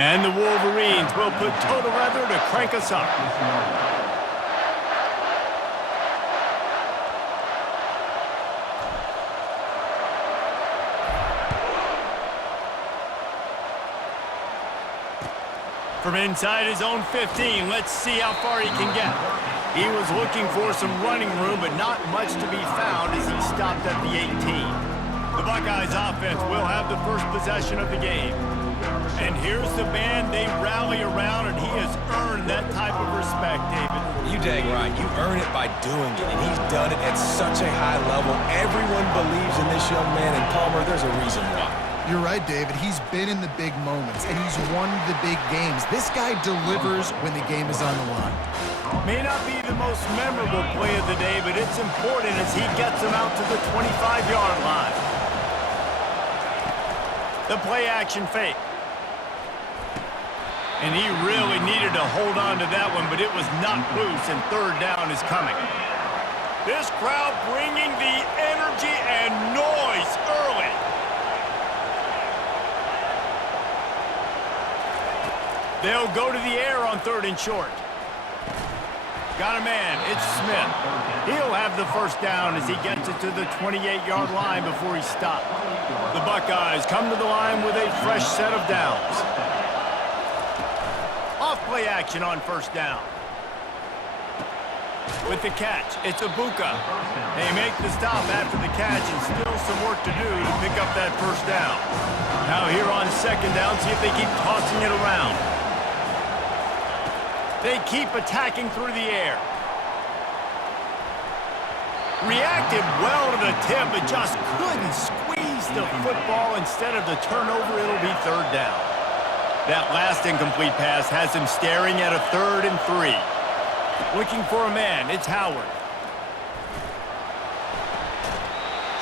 And the Wolverines will put total weather to crank us up. From inside his own 15, let's see how far he can get. He was looking for some running room, but not much to be found as he stopped at the 18. The Buckeyes offense will have the first possession of the game. And here's the man they rally around, and he has earned that type of respect, David. You dang right. You earn it by doing it, and he's done it at such a high level. Everyone believes in this young man, and Palmer, there's a reason why. You're right, David. He's been in the big moments, and he's won the big games. This guy delivers when the game is on the line. May not be the most memorable play of the day, but it's important as he gets them out to the 25-yard line. The play-action fake. And he really needed to hold on to that one, but it was not loose, and third down is coming. This crowd bringing the energy and noise early. They'll go to the air on 3rd and short. Got a man. It's Smith. He'll have the first down as he gets it to the 28-yard line before he stopped. The Buckeyes come to the line with a fresh set of downs. Off-play action on first down. With the catch, it's Ibuka. They make the stop after the catch and still some work to do to pick up that first down. Now here on second down, see if they keep tossing it around. They keep attacking through the air. Reacted well to the tip, but just couldn't squeeze the football. Instead of the turnover, it'll be third down. That last incomplete pass has him staring at a 3rd and 3. Looking for a man, it's Howard.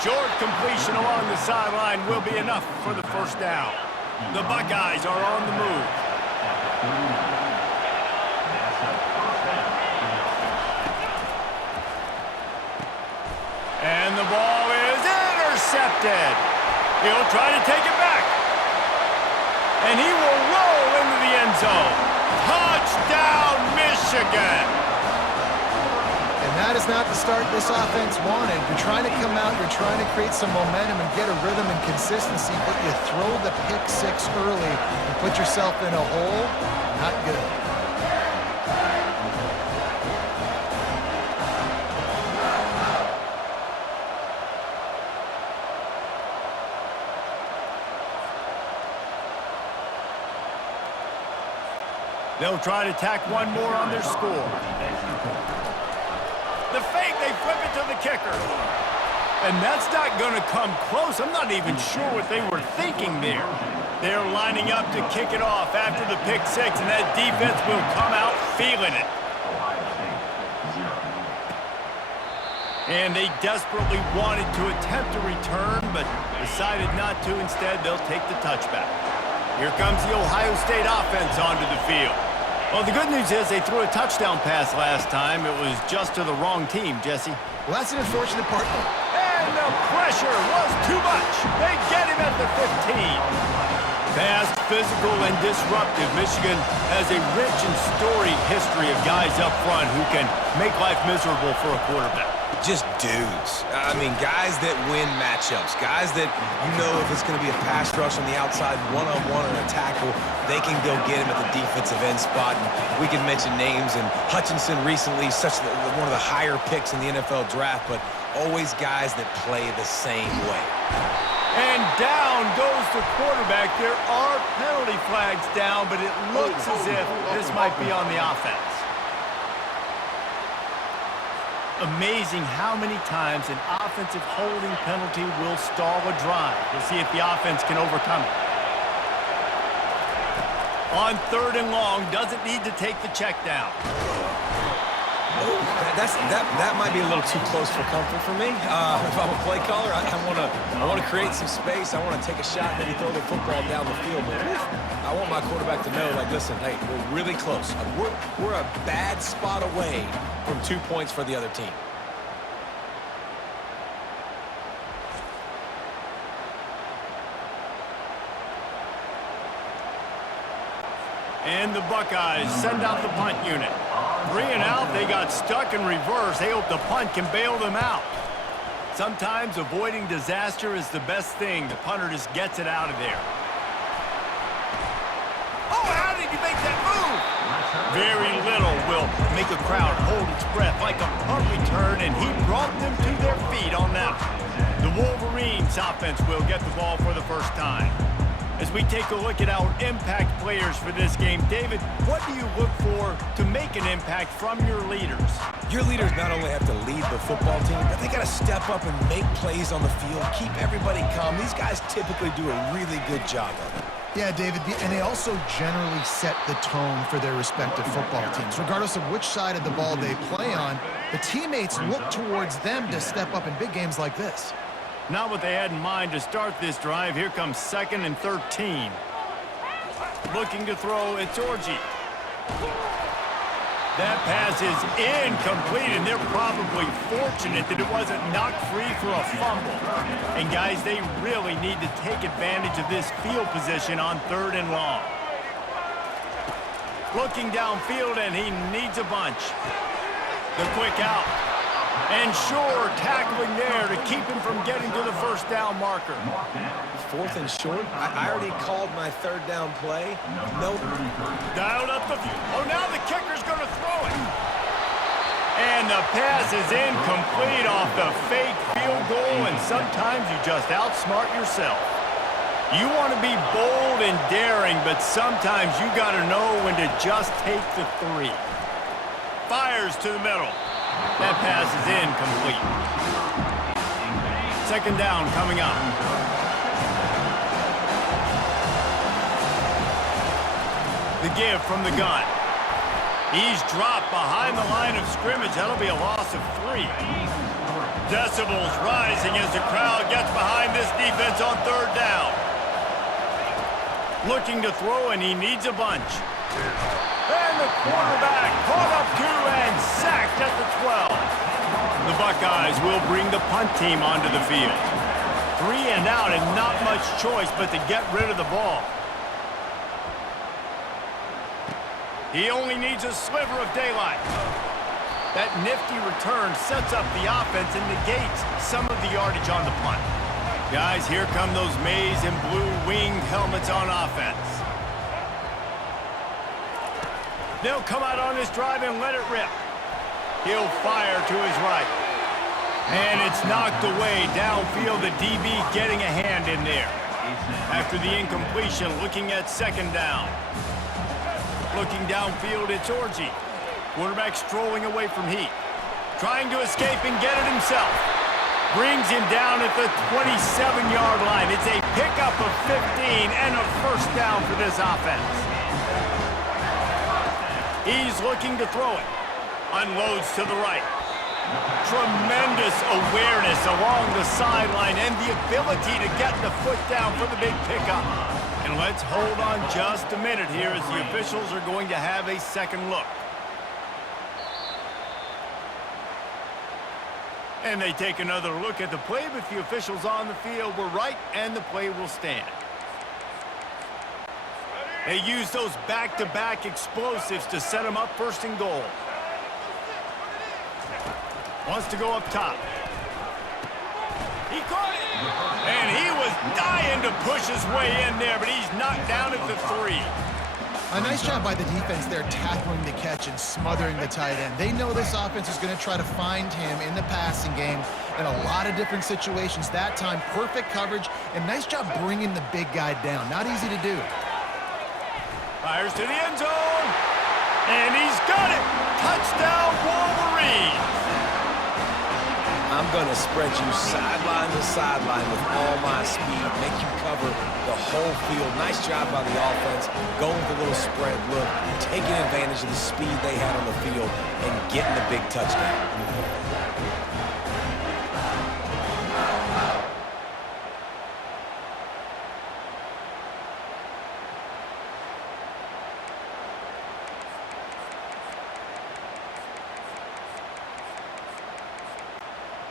Short completion along the sideline will be enough for the first down. The Buckeyes are on the move. And the ball is intercepted. He'll try to take it back. And he will roll into the end zone. Touchdown, Michigan. And that is not the start this offense wanted. You're trying to come out, you're trying to create some momentum and get a rhythm and consistency, but you throw the pick six early and put yourself in a hole. Not good. They'll try to tack one more on their score. The fake, they flip it to the kicker. And that's not going to come close. I'm not even sure what they were thinking there. They're lining up to kick it off after the pick six, and that defense will come out feeling it. And they desperately wanted to attempt a return, but decided not to. Instead, they'll take the touchback. Here comes the Ohio State offense onto the field. Well, the good news is they threw a touchdown pass last time. It was just to the wrong team, Jesse. Well, that's an unfortunate part. And the pressure was too much. They get him at the 15. Fast, physical, and disruptive. Michigan has a rich and storied history of guys up front who can make life miserable for a quarterback. Just dudes. I mean, guys that win matchups. Guys that, you know, if it's going to be a pass rush on the outside, one-on-one or a tackle, they can go get him at the defensive end spot. And we can mention names. And Hutchinson recently, one of the higher picks in the NFL draft, but always guys that play the same way. And down goes the quarterback. There are penalty flags down, but it looks as if this might be on the offense. Amazing how many times an offensive holding penalty will stall a drive. We'll see if the offense can overcome it. On 3rd and long, doesn't need to take the check down. That might be a little too close for comfort for me. If I'm a play caller, I want to create some space. I want to take a shot, maybe throw the football down the field. But I want my quarterback to know, like, listen, hey, we're really close. We're a bad spot away from 2 points for the other team. And the Buckeyes send out the punt unit. 3 and out, they got stuck in reverse. They hope the punt can bail them out. Sometimes avoiding disaster is the best thing. The punter just gets it out of there. Oh, how did he make that move? Very little will make a crowd hold its breath like a punt return, and he brought them to their feet on that. The Wolverines offense will get the ball for the first time. As we take a look at our impact players for this game, David, what do you look for to make an impact from your leaders? Your leaders not only have to lead the football team, but they got to step up and make plays on the field, keep everybody calm. These guys typically do a really good job of it. Yeah, David, and they also generally set the tone for their respective football teams. Regardless of which side of the ball they play on, the teammates look towards them to step up in big games like this. Not what they had in mind to start this drive. Here comes 2nd and 13. Looking to throw, it's Orji. That pass is incomplete, and they're probably fortunate that it wasn't knocked free for a fumble. And guys, they really need to take advantage of this field position on 3rd and long. Looking downfield, and he needs a bunch. The quick out. And sure, tackling there to keep him from getting to the first down marker. 4th and short? I already called my 3rd down play. Nope. Dialed up the view. Oh, now the kicker's going to throw it. And the pass is incomplete off the fake field goal, and sometimes you just outsmart yourself. You want to be bold and daring, but sometimes you got to know when to just take the 3. Fires to the middle. That pass is incomplete. 2nd down coming up. The give from the gun. He's dropped behind the line of scrimmage. That'll be a loss of 3. Decibels rising as the crowd gets behind this defense on 3rd down. Looking to throw, and he needs a bunch. And the quarterback caught up to and sacked at the 12. The Buckeyes will bring the punt team onto the field. 3 and out, and not much choice but to get rid of the ball. He only needs a sliver of daylight. That nifty return sets up the offense and negates some of the yardage on the punt. Guys, here come those maize and blue winged helmets on offense. They'll come out on this drive and let it rip. He'll fire to his right. And it's knocked away downfield. The DB getting a hand in there. After the incompletion, looking at 2nd down. Looking downfield, it's Orji. Quarterback strolling away from Heat. Trying to escape and get it himself. Brings him down at the 27-yard line. It's a pickup of 15 and a 1st down for this offense. He's looking to throw it. Unloads to the right. Tremendous awareness along the sideline and the ability to get the foot down for the big pickup. And let's hold on just a minute here as the officials are going to have a 2nd look. And they take another look at the play, but the officials on the field were right, and the play will stand. They use those back-to-back explosives to set them up 1st and goal. Wants to go up top. He caught it! And he was dying to push his way in there, but he's knocked down at the 3. A nice job by the defense there, tackling the catch and smothering the tight end. They know this offense is going to try to find him in the passing game in a lot of different situations. That time, perfect coverage, and nice job bringing the big guy down. Not easy to do. Fires to the end zone, and he's got it! Touchdown, Wolverines! I'm going to spread you sideline to sideline with all my speed, make you cover the whole field. Nice job by the offense, going with a little spread look, taking advantage of the speed they had on the field, and getting the big touchdown.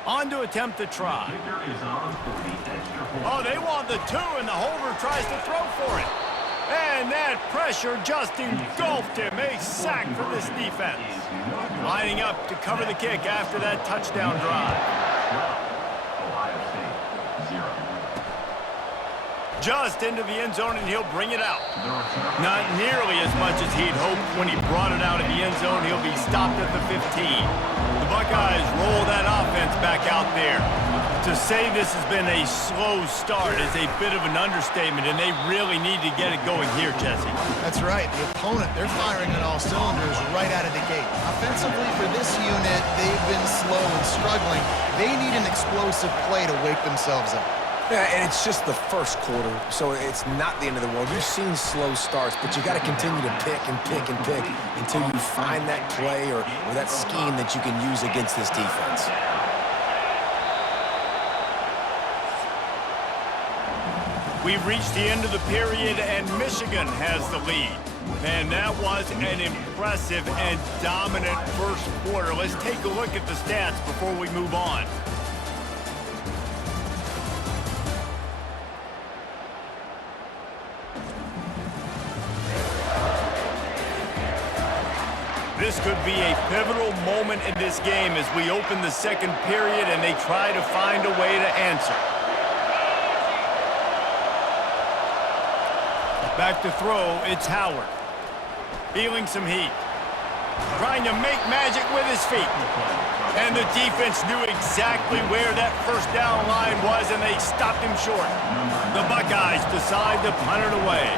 On to attempt the try. Oh, they want the 2, and the holder tries to throw for it. And that pressure just engulfed him. A sack for this defense. Lining up to cover the kick after that touchdown drive. Just into the end zone, and he'll bring it out. Not nearly as much as he'd hoped when he brought it out of the end zone. He'll be stopped at the 15. The Buckeyes roll that offense back out there. To say this has been a slow start is a bit of an understatement, and they really need to get it going here, Jesse. That's right. The opponent, they're firing on all cylinders right out of the gate. Offensively, for this unit, they've been slow and struggling. They need an explosive play to wake themselves up. Yeah, and it's just the first quarter, so it's not the end of the world. You've seen slow starts, but you got to continue to pick and pick and pick until you find that play or that scheme that you can use against this defense. We've reached the end of the period, and Michigan has the lead. And that was an impressive and dominant first quarter. Let's take a look at the stats before we move on. This could be a pivotal moment in this game as we open the second period and they try to find a way to answer. Back to throw, it's Howard. Feeling some heat. Trying to make magic with his feet. And the defense knew exactly where that first down line was, and they stopped him short. The Buckeyes decide to punt it away.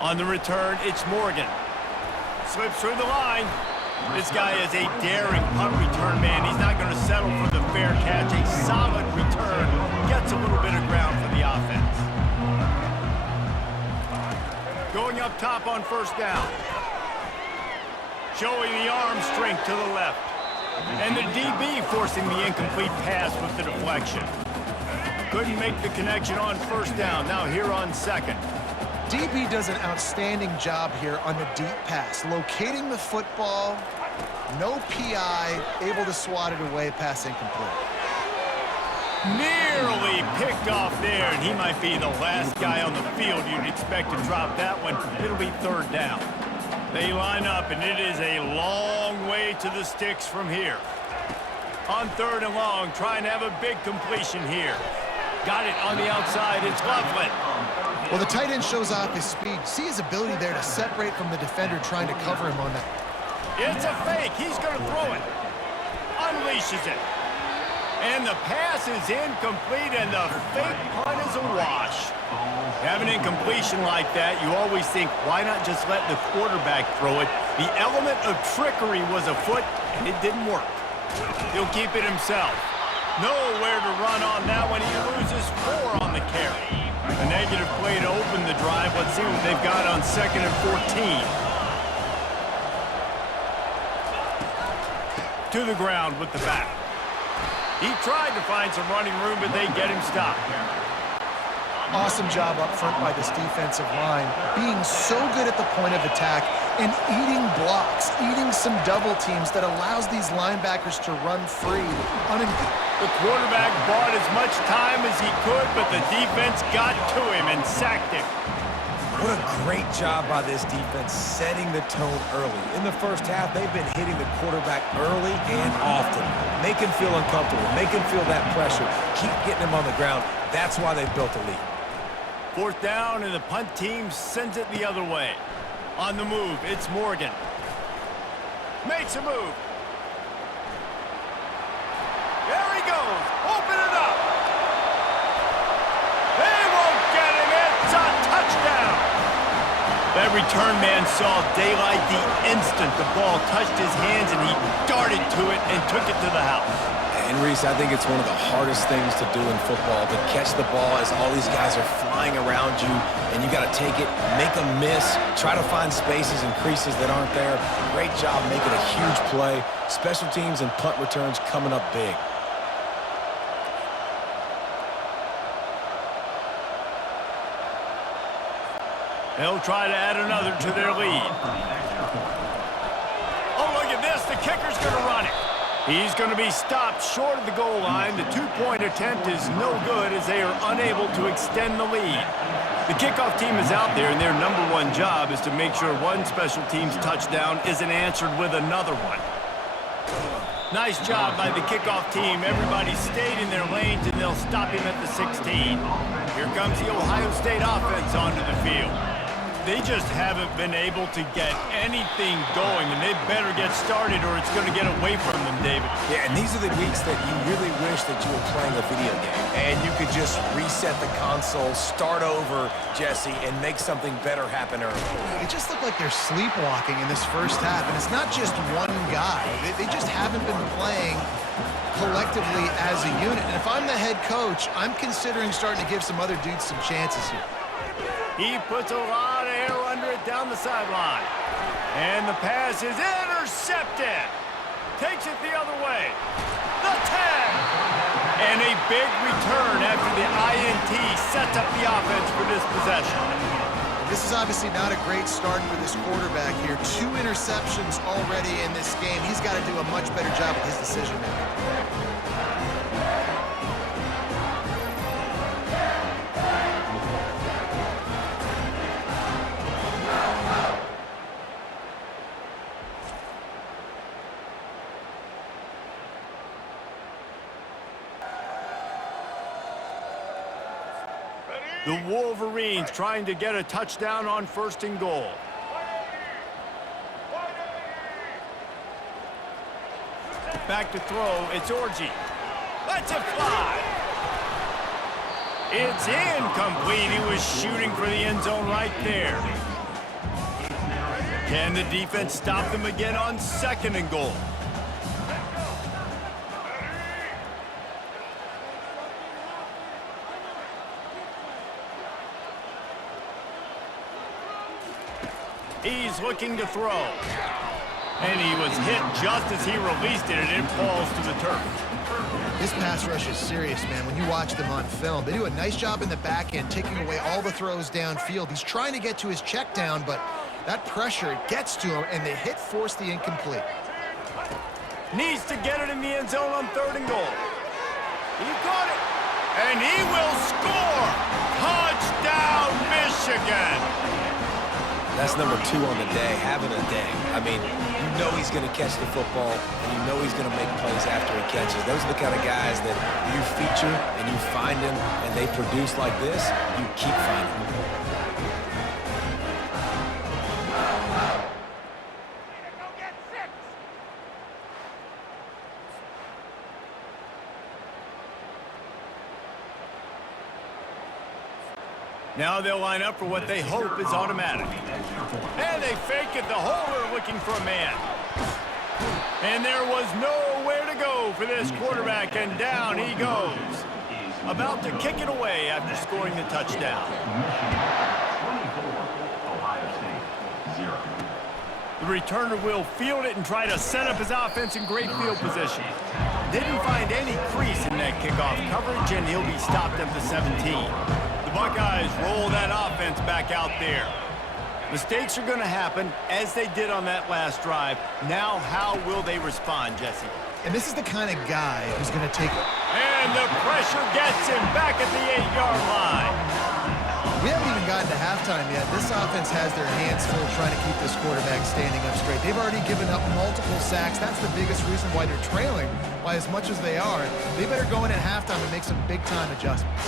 On the return, it's Morgan. Slips through the line. This guy is a daring punt return man. He's not going to settle for the fair catch. A solid return. Gets a little bit of ground for the offense. Going up top on first down. Showing the arm strength to the left. And the DB forcing the incomplete pass with the deflection. Couldn't make the connection on first down. Now here on second. DB does an outstanding job here on the deep pass, locating the football, no PI, able to swat it away, pass incomplete. Nearly picked off there, and he might be the last guy on the field you'd expect to drop that one. It'll be third down. They line up, and it is a long way to the sticks from here. On third and long, trying to have a big completion here. Got it on the outside, it's Loveland. Well, the tight end shows off his speed. See his ability there to separate from the defender trying to cover him on that. It's a fake. He's going to throw it. Unleashes it. And the pass is incomplete, and the fake punt is a wash. Have an incompletion like that, you always think, why not just let the quarterback throw it? The element of trickery was afoot, and it didn't work. He'll keep it himself. Nowhere to run on that one. He loses 4 on the carry. A negative play to open the drive. Let's see what they've got on second and 14. To the ground with the back. He tried to find some running room, but they get him stopped. Awesome job up front by this defensive line, being so good at the point of attack and eating blocks, eating some double teams that allows these linebackers to run free. The quarterback bought as much time as he could, but the defense got to him and sacked him. What a great job by this defense setting the tone early. In the first half, they've been hitting the quarterback early and often. Make him feel uncomfortable. Make him feel that pressure. Keep getting him on the ground. That's why they've built a lead. Fourth down, and the punt team sends it the other way. On the move, it's Morgan. Makes a move. There he goes. Open it up. They won't get him. It's a touchdown. That return man saw daylight the instant the ball touched his hands, and he darted to it and took it to the house. And Reese, I think it's one of the hardest things to do in football, to catch the ball as all these guys are flying around you, and you got to take it, make a miss, try to find spaces and creases that aren't there. Great job making a huge play. Special teams and punt returns coming up big. They'll try to add another to their lead. Oh, look at this. The kicker's going to run it. He's going to be stopped short of the goal line. The two-point attempt is no good as they are unable to extend the lead. The kickoff team is out there, and their number one job is to make sure one special team's touchdown isn't answered with another one. Nice job by the kickoff team. Everybody stayed in their lanes, and they'll stop him at the 16. Here comes the Ohio State offense onto the field. They just haven't been able to get anything going, and they better get started or it's going to get away from them, David. Yeah, and these are the weeks that you really wish that you were playing a video game and you could just reset the console, start over, Jesse, and make something better happen early. It just looked like they're sleepwalking in this first half, and it's not just one guy. They just haven't been playing collectively as a unit. And if I'm the head coach, I'm considering starting to give some other dudes some chances here. He puts a lot of air under it down the sideline. And the pass is intercepted. Takes it the other way. The 10. And a big return after the INT sets up the offense for this possession. This is obviously not a great start for this quarterback here. 2 interceptions already in this game. He's got to do a much better job with his decision making. The Wolverines trying to get a touchdown on 1st and goal. Back to throw, it's Orji. Lets it fly. It's incomplete. He was shooting for the end zone right there. Can the defense stop them again on 2nd and goal? He's looking to throw. And he was hit just as he released it, and it falls to the turf. This pass rush is serious, man. When you watch them on film, they do a nice job in the back end, taking away all the throws downfield. He's trying to get to his check down, but that pressure gets to him, and the hit forced the incomplete. Needs to get it in the end zone on 3rd and goal. He got it. And he will score. Touchdown, Michigan. That's number 2 on the day, having a day. I mean, you know he's going to catch the football, and you know he's going to make plays after he catches. Those are the kind of guys that you feature and you find them, and they produce like this, you keep finding them. Now they'll line up for what they hope is automatic. And they fake it. The holder looking for a man. And there was nowhere to go for this quarterback, and down he goes. About to kick it away after scoring the touchdown. The returner will field it and try to set up his offense in great field position. Didn't find any crease in that kickoff coverage, and he'll be stopped at the 17. Buckeyes roll that offense back out there. Mistakes are going to happen, as they did on that last drive. Now, how will they respond, Jesse? And this is the kind of guy who's going to take it. And the pressure gets him back at the 8-yard line. We haven't even gotten to halftime yet. This offense has their hands full trying to keep this quarterback standing up straight. They've already given up multiple sacks. That's the biggest reason why they're trailing by as much as they are. They better go in at halftime and make some big-time adjustments.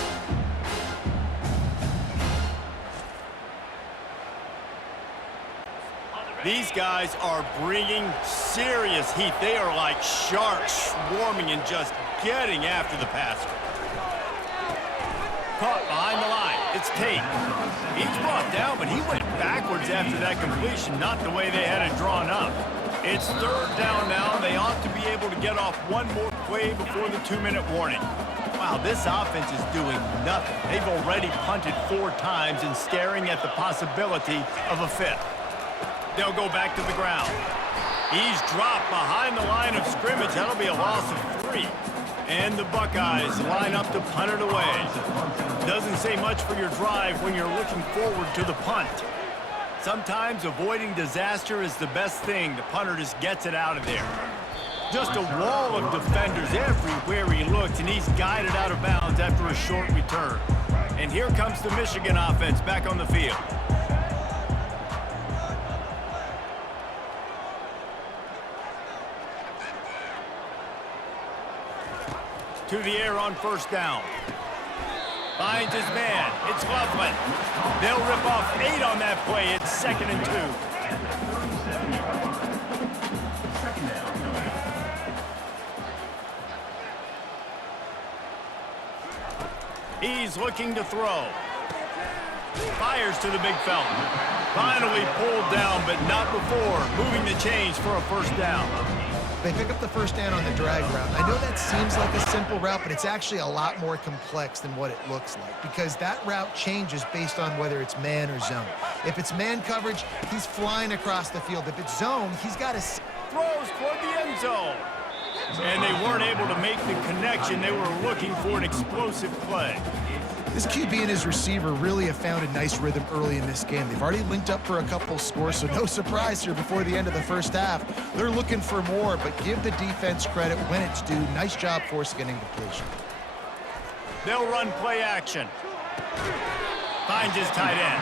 These guys are bringing serious heat. They are like sharks swarming and just getting after the passer. Caught behind the line. It's Tate. He's brought down, but he went backwards after that completion, not the way they had it drawn up. It's 3rd down now. They ought to be able to get off one more play before the 2-minute warning. Wow, this offense is doing nothing. They've already punted 4 times and staring at the possibility of a 5th. They'll go back to the ground. He's dropped behind the line of scrimmage. That'll be a loss of 3. And the Buckeyes line up to punt it away. Doesn't say much for your drive when you're looking forward to the punt. Sometimes avoiding disaster is the best thing. The punter just gets it out of there. Just a wall of defenders everywhere he looks, and he's guided out of bounds after a short return. And here comes the Michigan offense back on the field. To the air on first down. Finds his man. It's Loveland. They'll rip off 8 on that play. It's 2nd and 2. He's looking to throw. Fires to the big fella. Finally pulled down, but not before moving the chains for a first down. They pick up the first down on the drag route. I know that seems like a simple route, but it's actually a lot more complex than what it looks like because that route changes based on whether it's man or zone. If it's man coverage, he's flying across the field. If it's zone, he's got to... Throws toward the end zone. And they weren't able to make the connection. They were looking for an explosive play. This QB and his receiver really have found a nice rhythm early in this game. They've already linked up for a couple scores, so no surprise here before the end of the first half. They're looking for more, but give the defense credit when it's due. Nice job forcing an incompletion. They'll run play action. Finds his tight end.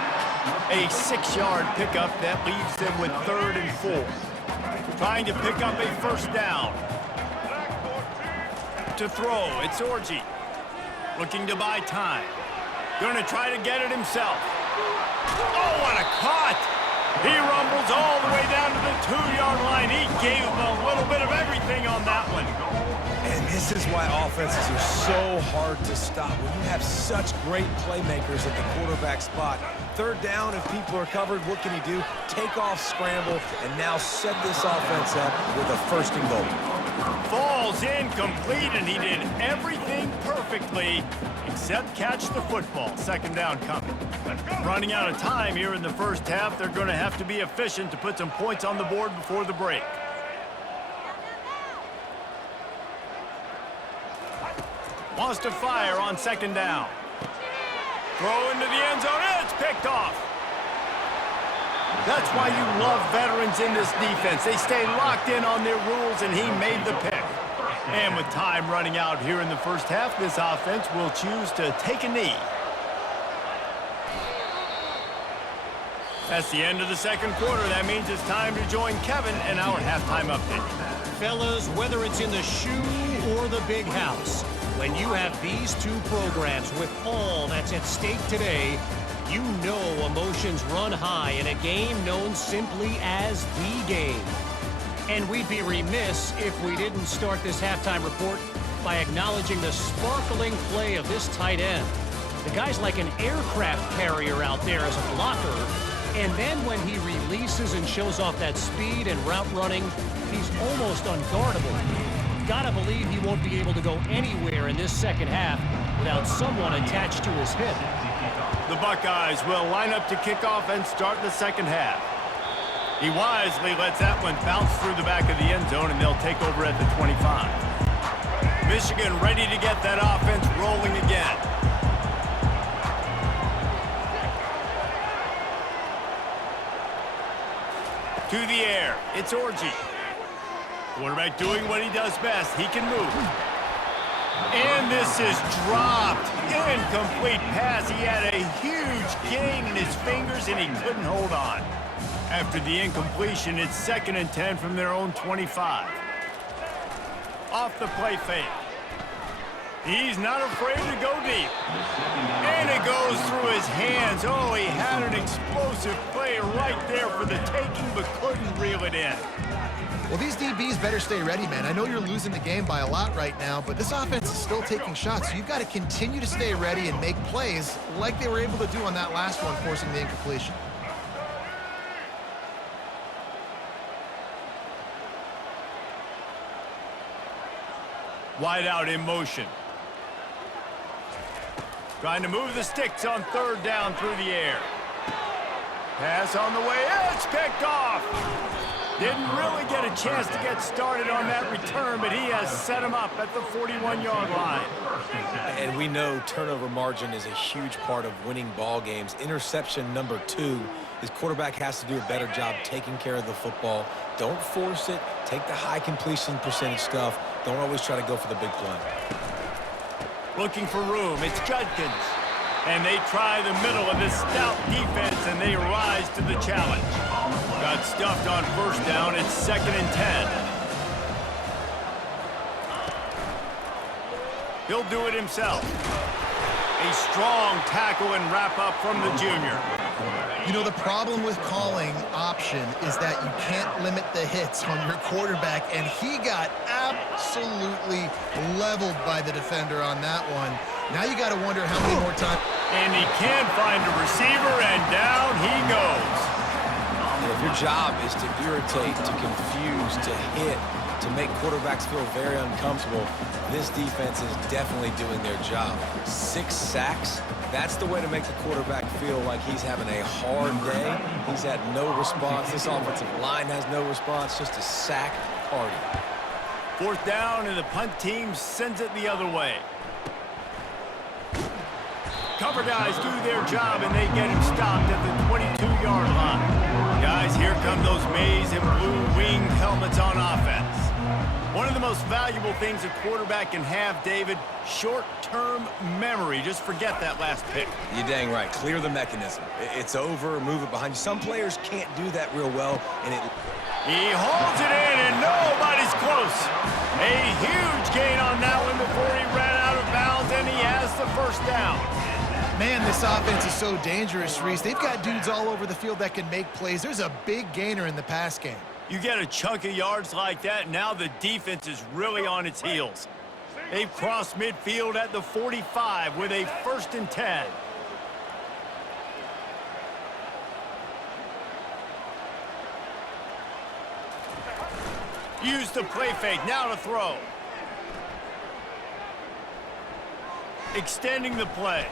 A 6-yard pickup that leaves them with 3rd and 4. Trying to pick up a first down. To throw, it's Orji. Looking to buy time. Gonna try to get it himself. Oh, what a cut! He rumbles all the way down to the 2-yard line. He gave him a little bit of everything on that one. And this is why offenses are so hard to stop. When you have such great playmakers at the quarterback spot. 3rd down, if people are covered, what can he do? Take off, scramble, and now set this offense up with a 1st and goal. Falls incomplete, and he did everything perfectly except catch the football. 2nd down coming. Running out of time here in the first half. They're going to have to be efficient to put some points on the board before the break. Wants to fire on 2nd down. Throw into the end zone. It's picked off. That's why you love veterans in this defense. They stay locked in on their rules, and he made the pick. And with time running out here in the first half, this offense will choose to take a knee. That's the end of the 2nd quarter. That means it's time to join Kevin in our halftime update. Fellas, whether it's in the shoe or the big house, when you have these two programs with all that's at stake today, you know emotions run high in a game known simply as the game. And we'd be remiss if we didn't start this halftime report by acknowledging the sparkling play of this tight end. The guy's like an aircraft carrier out there as a blocker, and then when he releases and shows off that speed and route running, he's almost unguardable. Gotta believe he won't be able to go anywhere in this second half without someone attached to his hip. The Buckeyes will line up to kick off and start the second half. He wisely lets that one bounce through the back of the end zone, and they'll take over at the 25. Michigan ready to get that offense rolling again. To the air, it's Orji. Quarterback doing what he does best. He can move. And this is dropped. Incomplete pass. He had a huge gain in his fingers, and he couldn't hold on. After the incompletion, it's 2nd and 10 from their own 25. Off the play fake. He's not afraid to go deep. And it goes through his hands. Oh, he had an explosive play right there for the taking, but couldn't reel it in. Well, these DBs better stay ready, man. I know you're losing the game by a lot right now, but this offense is still taking shots. So you've got to continue to stay ready and make plays like they were able to do on that last one, forcing the incompletion. Wide out in motion. Trying to move the sticks on 3rd down through the air. Pass on the way. It's picked off. Didn't really get a chance to get started on that return, but he has set him up at the 41-yard line. And we know turnover margin is a huge part of winning ball games. Interception number 2. His quarterback has to do a better job taking care of the football. Don't force it. Take the high completion percentage stuff. Don't always try to go for the big play. Looking for room. It's Judkins. And they try the middle of this stout defense, and they rise to the challenge. Got stuffed on first down. It's 2nd and 10. He'll do it himself. A strong tackle and wrap up from the junior. You know, the problem with calling option is that you can't limit the hits on your quarterback, and he got absolutely leveled by the defender on that one. Now you got to wonder how many more times. And he can find a receiver, and down he goes. And if your job is to irritate, to confuse, to hit, to make quarterbacks feel very uncomfortable, this defense is definitely doing their job. 6 sacks, that's the way to make the quarterback feel like he's having a hard day. He's had no response. This offensive line has no response, just a sack party. 4th down, and the punt team sends it the other way. Cover guys do their job, and they get him stopped at the 22-yard line. Guys, here come those maize and blue winged helmets on offense. One of the most valuable things a quarterback can have, David, short-term memory. Just forget that last pick. You're dang right. Clear the mechanism. It's over, move it behind you. Some players can't do that real well, and it... He holds it in, and nobody's close. A huge gain on that one before he ran out of bounds, and he has the first down. Man, this offense is so dangerous, Reese. They've got dudes all over the field that can make plays. There's a big gainer in the pass game. You get a chunk of yards like that, now the defense is really on its heels. They've crossed midfield at the 45 with a 1st and 10. Use the play fake, now to throw. Extending the play.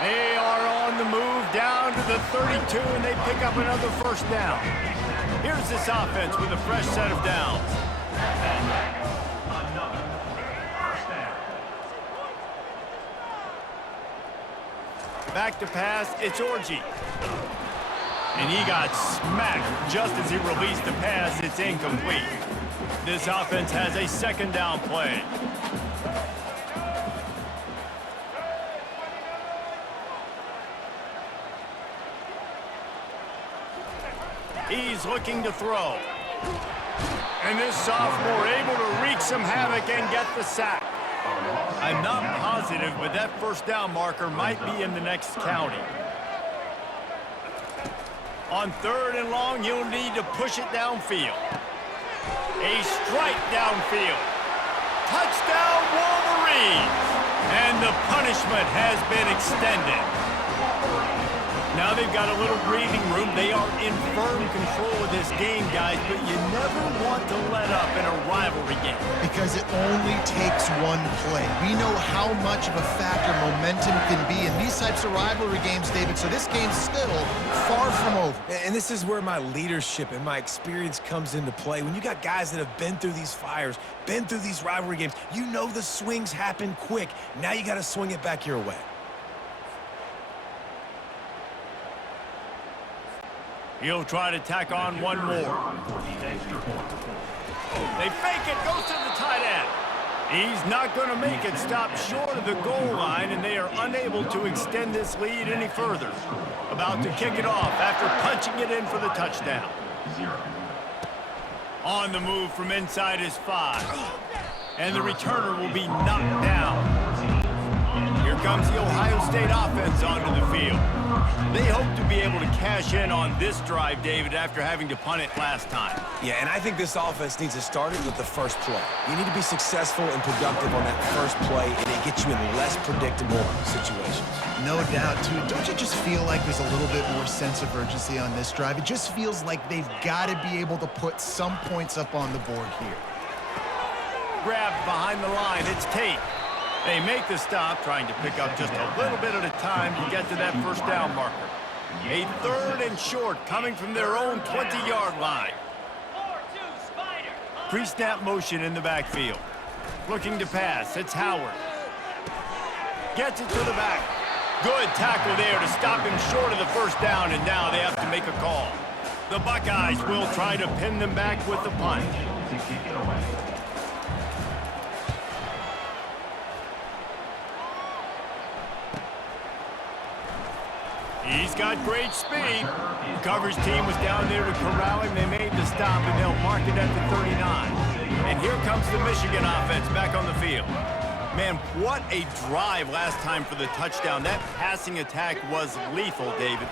They are on the move down to the 32, and they pick up another first down. Here's this offense with a fresh set of downs. Back to pass, it's Orji. And he got smacked just as he released the pass. It's incomplete. This offense has a 2nd down play. He's looking to throw. And this sophomore able to wreak some havoc and get the sack. I'm not positive, but that first down marker might be in the next county. On 3rd and long, you'll need to push it downfield. A strike downfield. Touchdown, Wolverines! And the punishment has been extended. Now they've got a little breathing room. They are in firm control of this game, guys, but you never want to let up in a rivalry game. Because it only takes one play. We know how much of a factor momentum can be in these types of rivalry games, David, so this game's still far from over. And this is where my leadership and my experience comes into play. When you got guys that have been through these fires, been through these rivalry games, you know the swings happen quick. Now you got to swing it back your way. He'll try to tack on one more. They fake it, goes to the tight end. He's not going to make it, stop short of the goal line, and they are unable to extend this lead any further. About to kick it off after punching it in for the touchdown. On the move from inside his 5. And the returner will be knocked down. Here comes the Ohio State offense onto the field. They hope to be able to cash in on this drive, David, after having to punt it last time. Yeah, and I think this offense needs to start it with the first play. You need to be successful and productive on that first play, and it gets you in less predictable situations. No doubt, too. Don't you just feel like there's a little bit more sense of urgency on this drive? It just feels like they've got to be able to put some points up on the board here. Grabbed behind the line, it's Tate. They make the stop, trying to pick up just a little bit at a time to get to that first down marker. A 3rd and short coming from their own 20-yard line. Pre-snap motion in the backfield. Looking to pass. It's Howard. Gets it to the back. Good tackle there to stop him short of the first down, and now they have to make a call. The Buckeyes will try to pin them back with the punt. He's got great speed. The coverage team was down there to corral him. They made the stop, and they'll mark it at the 39. And here comes the Michigan offense back on the field. Man, what a drive last time for the touchdown. That passing attack was lethal, David.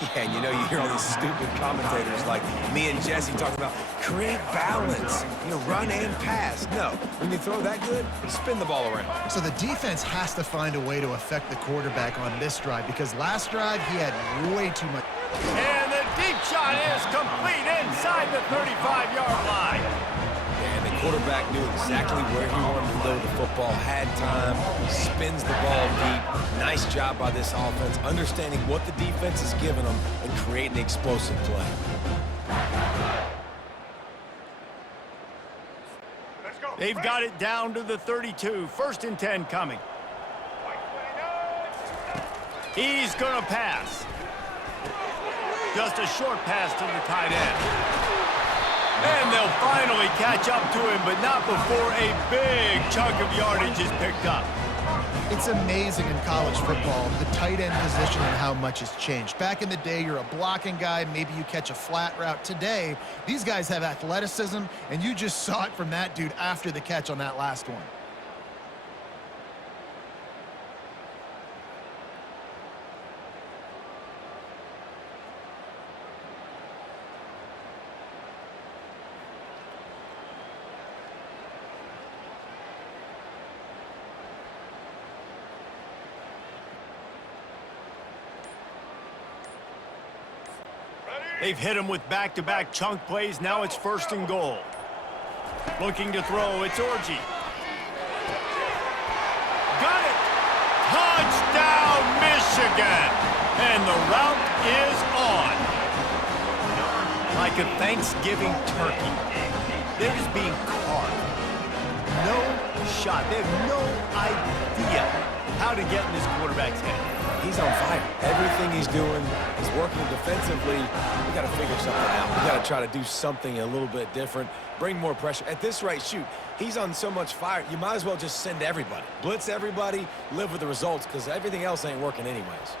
Yeah, and you know, you hear all these stupid commentators like me and Jesse talking about create balance, run and pass. No, when you throw that good, spin the ball around. So the defense has to find a way to affect the quarterback on this drive, because last drive he had way too much. And the deep shot is complete inside the 35-yard line. And the quarterback knew exactly where he wanted to go with the football, had time, spins the ball deep. Nice job by this offense, understanding what the defense is giving them and creating an explosive play. They've got it down to the 32. 1st and 10 coming. He's going to pass. Just a short pass to the tight end. And they'll finally catch up to him, but not before a big chunk of yardage is picked up. It's amazing in college football, the tight end position and how much has changed. Back in the day, you're a blocking guy, maybe you catch a flat route. Today, these guys have athleticism, and you just saw it from that dude after the catch on that last one. They've hit him with back-to-back chunk plays. Now it's 1st and goal. Looking to throw. It's Orji. Got it! Touchdown, Michigan! And the route is on. Like a Thanksgiving turkey. They're just being carved. No shot. They have no idea how to get in this quarterback's head. He's on fire. Everything he's doing is working defensively. We got to figure something out. We got to try to do something a little bit different, bring more pressure. At this rate, shoot, he's on so much fire, you might as well just send everybody. Blitz everybody, live with the results, because everything else ain't working anyways.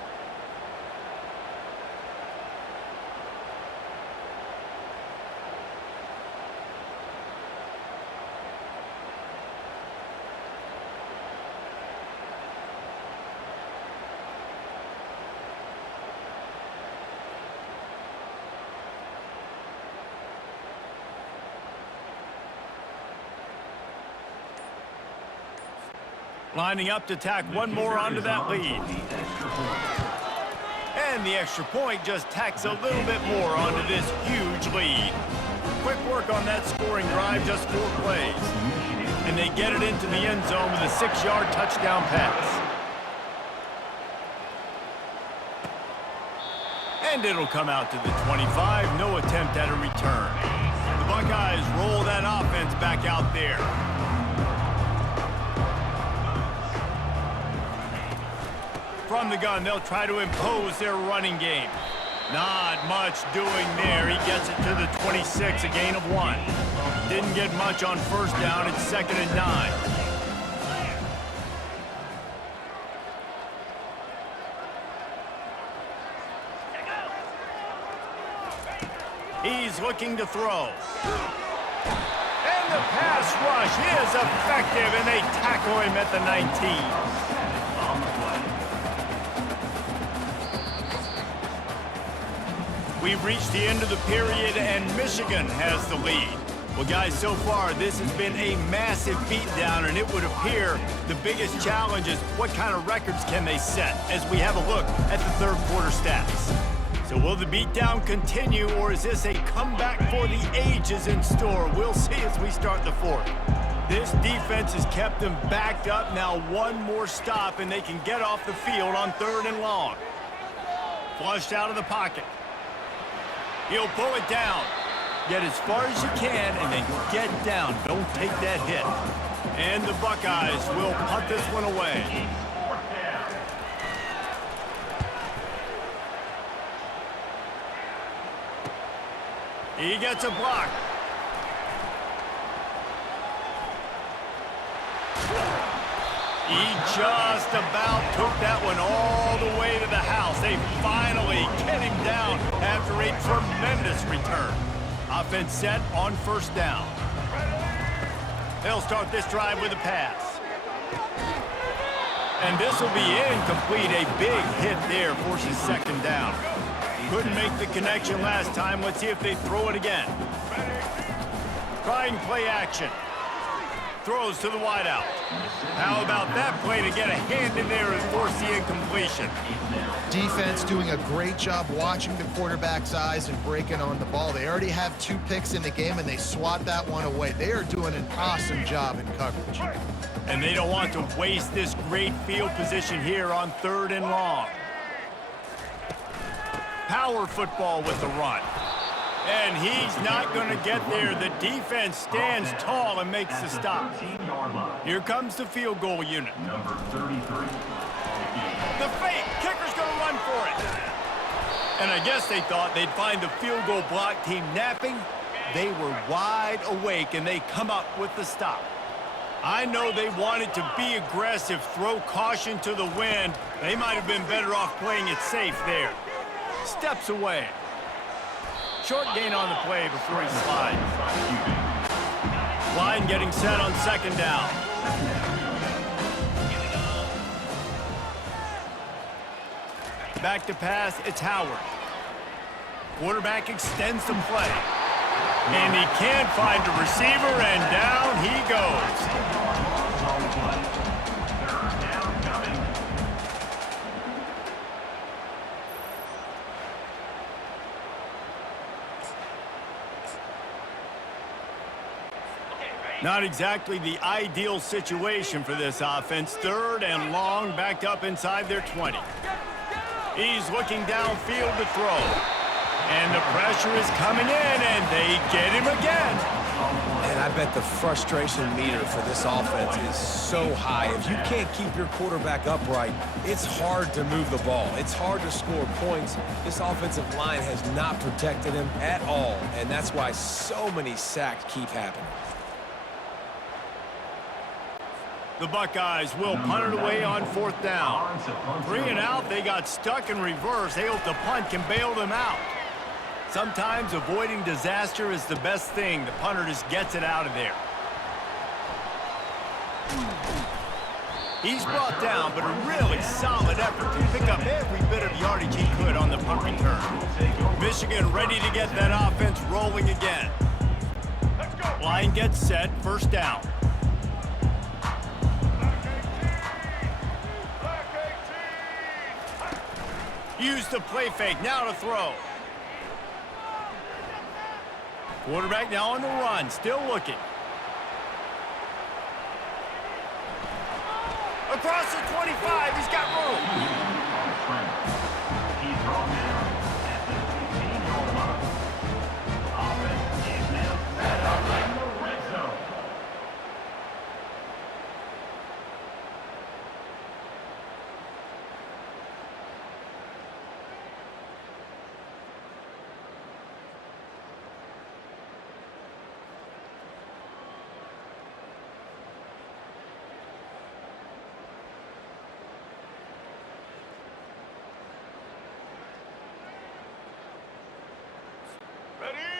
Lining up to tack one more onto that lead. And the extra point just tacks a little bit more onto this huge lead. Quick work on that scoring drive, just 4 plays. And they get it into the end zone with a 6-yard touchdown pass. And it'll come out to the 25. No attempt at a return. The Buckeyes roll that offense back out there. From the gun, they'll try to impose their running game. Not much doing there. He gets it to the 26, a gain of 1. Didn't get much on 1st down. It's 2nd and 9. He's looking to throw. And the pass rush is effective, and they tackle him at the 19. We've reached the end of the period, and Michigan has the lead. Well, guys, so far, this has been a massive beatdown, and it would appear the biggest challenge is what kind of records can they set as we have a look at the 3rd quarter stats. So will the beatdown continue, or is this a comeback for the ages in store? We'll see as we start the 4th. This defense has kept them backed up. Now one more stop, and they can get off the field on 3rd and long. Flushed out of the pocket. He'll pull it down. Get as far as you can and then get down. Don't take that hit. And the Buckeyes will punt this one away. He gets a block. He just about took that one all the way to the house. They finally get him down after a tremendous return. Offense set on first down. They'll start this drive with a pass. And this will be incomplete. A big hit there forces second down. Couldn't make the connection last time. Let's see if they throw it again. Trying play action. Throws to the wideout. How about that play to get a hand in there and force the incompletion? Defense doing a great job watching the quarterback's eyes and breaking on the ball. They already have 2 picks in the game, and they swat that one away. They are doing an awesome job in coverage. And they don't want to waste this great field position here on 3rd and long. Power football with the run. And he's not going to get there. The defense stands tall and makes the stop. Here comes the field goal unit. Number 33. The fake. Kicker's going to run for it. And I guess they thought they'd find the field goal block team napping. They were wide awake, and they come up with the stop. I know they wanted to be aggressive, throw caution to the wind. They might have been better off playing it safe there. Steps away. Short gain on the play before he slides. Line getting set on second down. Back to pass, it's Howard. Quarterback extends the play. And he can't find a receiver, and down he goes. Not exactly the ideal situation for this offense. 3rd and long, backed up inside their 20. He's looking downfield to throw. And the pressure is coming in, and they get him again. And I bet the frustration meter for this offense is so high. If you can't keep your quarterback upright, it's hard to move the ball. It's hard to score points. This offensive line has not protected him at all, and that's why so many sacks keep happening. The Buckeyes will punt it away on 4th down. 3 and out, they got stuck in reverse. They hope the punt can bail them out. Sometimes avoiding disaster is the best thing. The punter just gets it out of there. He's brought down, but a really solid effort to pick up every bit of yardage he could on the punt return. Michigan ready to get that offense rolling again. Line gets set, first down. Use the play fake, now to throw. Quarterback now on the run, still looking. Across the 25, he's got room. He's brought down at the 15-yard line. Offense is now set up in the red zone.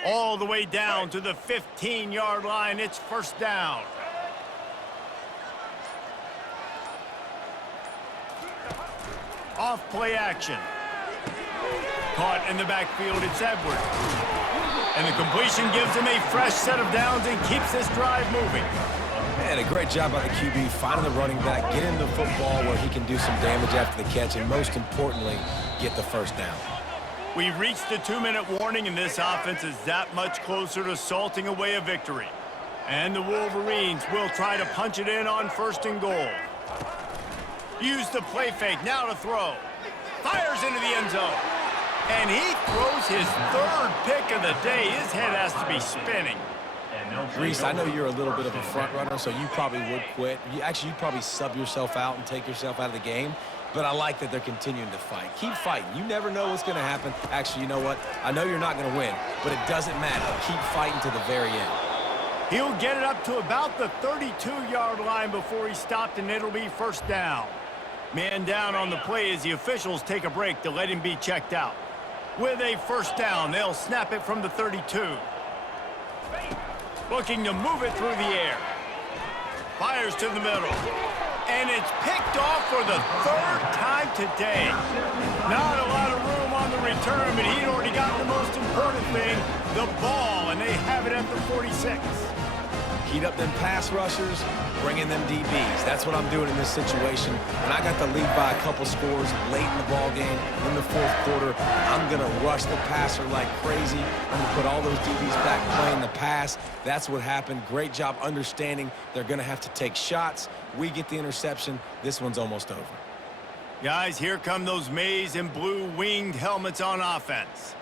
All the way down to the 15-yard line. It's first down. Off play action. Caught in the backfield, it's Edwards. And the completion gives him a fresh set of downs and keeps this drive moving. Man, a great job by the QB, finding the running back, getting him the football where he can do some damage after the catch, and most importantly, get the first down. We've reached the 2-minute warning, and this offense is that much closer to salting away a victory. And the Wolverines will try to punch it in on first and goal. Use the play fake, now to throw. Fires into the end zone. And he throws his third pick of the day. His head has to be spinning. Reese, I know you're a little bit of a front runner, so you probably would quit. You'd probably sub yourself out and take yourself out of the game. But I like that they're continuing to fight. Keep fighting. You never know what's going to happen. Actually, you know what? I know you're not going to win, but it doesn't matter. Keep fighting to the very end. He'll get it up to about the 32-yard line before he stopped, and it'll be first down. Man down on the play as the officials take a break to let him be checked out. With a first down, they'll snap it from the 32. Looking to move it through the air. Fires to the middle. And it's picked off for the third time today. Not a lot of room on the return, but he'd already got the most important thing, the ball, and they have it at the 46. Heat up them pass rushers, bring in them DBs. That's what I'm doing in this situation. When I got the lead by a couple scores late in the ball game, in the fourth quarter, I'm going to rush the passer like crazy. I'm going to put all those DBs back playing the pass. That's what happened. Great job understanding they're going to have to take shots. We get the interception. This one's almost over. Guys, here come those maize and blue winged helmets on offense.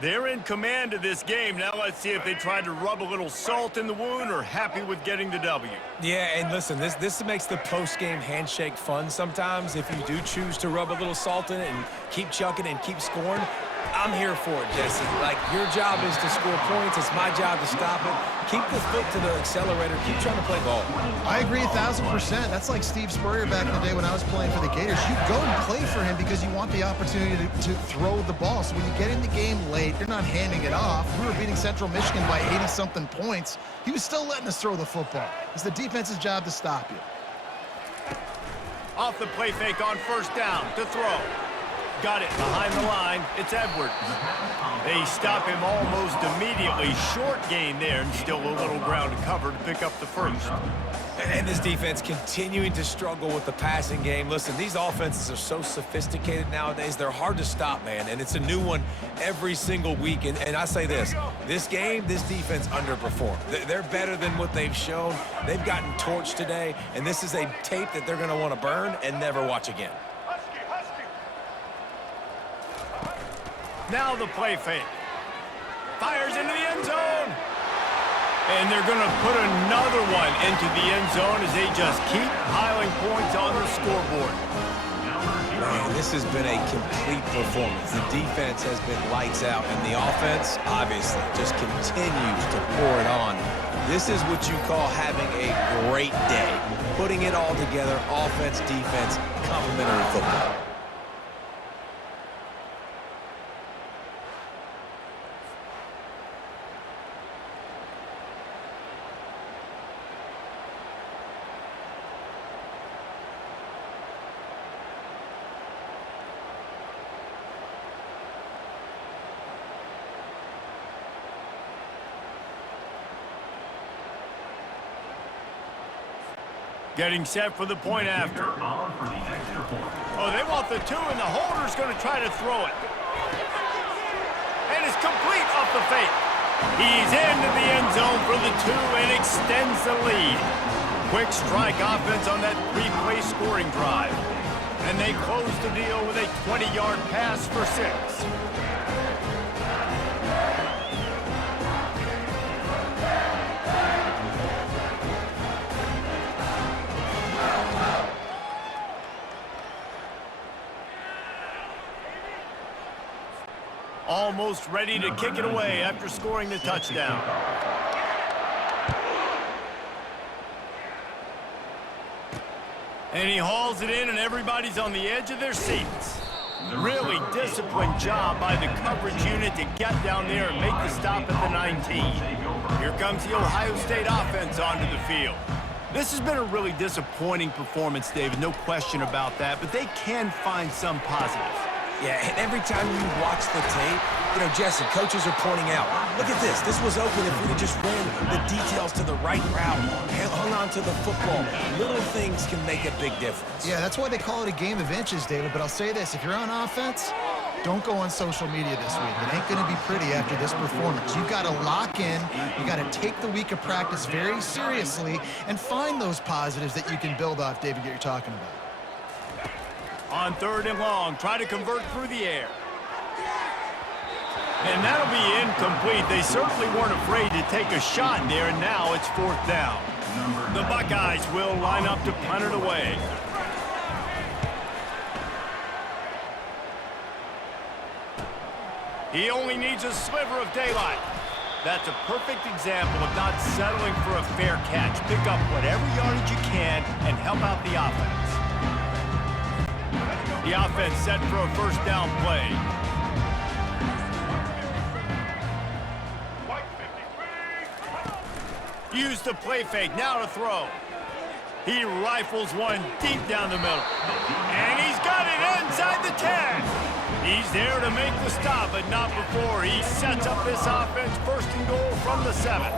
They're in command of this game. Now let's see if they try to rub a little salt in the wound or happy with getting the W. Yeah, and listen, this makes the post-game handshake fun sometimes. If you do choose to rub a little salt in it and keep chucking and keep scoring, I'm here for it, Jesse. Like, your job is to score points. It's my job to stop it. Keep the foot to the accelerator. Keep trying to play ball. I agree 1,000%. That's like Steve Spurrier back in the day when I was playing for the Gators. You go and play for him because you want the opportunity to throw the ball. So when you get in the game late, you're not handing it off. We were beating Central Michigan by 80-something points. He was still letting us throw the football. It's the defense's job to stop you. Off the play fake on first down to throw. Got it behind the line. It's Edwards. They stop him almost immediately. Short gain there and still a little ground to cover to pick up the first. And this defense continuing to struggle with the passing game. Listen, these offenses are so sophisticated nowadays. They're hard to stop, man. And it's a new one every single week. And I say this game, this defense underperformed. They're better than what they've shown. They've gotten torched today. And this is a tape that they're going to want to burn and never watch again. Now the play fake. Fires into the end zone. And they're going to put another one into the end zone as they just keep piling points on the scoreboard. Man, this has been a complete performance. The defense has been lights out, and the offense, obviously, just continues to pour it on. This is what you call having a great day. Putting it all together, offense, defense, complementary football. Getting set for the point after. Oh, they want the two, and the holder's going to try to throw it. And it's complete off the fake. He's into the end zone for the two and extends the lead. Quick strike offense on that three-play scoring drive. And they close the deal with a 20-yard pass for 6. Almost ready to kick it away after scoring the touchdown. And he hauls it in, and everybody's on the edge of their seats. Really disciplined job by the coverage unit to get down there and make the stop at the 19. Here comes the Ohio State offense onto the field. This has been a really disappointing performance, David, no question about that, but they can find some positives. Yeah, and every time you watch the tape, you know, Jesse, coaches are pointing out, look at this. This was open if we just ran the details to the right route, hung on to the football. Little things can make a big difference. Yeah, that's why they call it a game of inches, David. But I'll say this, if you're on offense, don't go on social media this week. It ain't going to be pretty after this performance. You've got to lock in. You got to take the week of practice very seriously and find those positives that you can build off, David, that you're talking about. On 3rd and long, try to convert through the air. And that'll be incomplete. They certainly weren't afraid to take a shot there, and now it's 4th down. The Buckeyes will line up to punt it away. He only needs a sliver of daylight. That's a perfect example of not settling for a fair catch. Pick up whatever yardage you can and help out the offense. The offense set for a 1st down play. Use the play fake, now to throw. He rifles one deep down the middle. And he's got it inside the 10. He's there to make the stop, but not before he sets up this offense 1st and goal from the 7.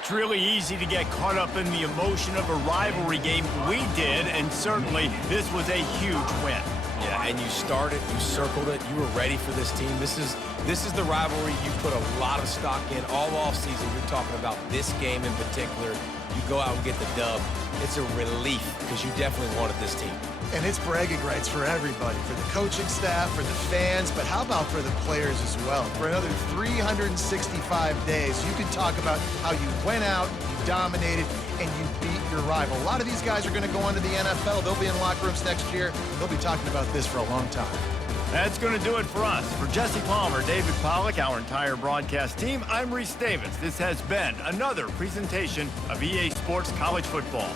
It's really easy to get caught up in the emotion of a rivalry game. We did, and certainly this was a huge win. Yeah, and you started, you circled it, you were ready for this team. This is the rivalry you put a lot of stock in all offseason. You're talking about this game in particular. You go out and get the dub. It's a relief because you definitely wanted this team. And it's bragging rights for everybody, for the coaching staff, for the fans, but how about for the players as well? For another 365 days, you can talk about how you went out, you dominated, and you beat your rival. A lot of these guys are going to go on to the NFL. They'll be in locker rooms next year. They'll be talking about this for a long time. That's going to do it for us. For Jesse Palmer, David Pollack, our entire broadcast team, I'm Reese Davis. This has been another presentation of EA Sports College Football.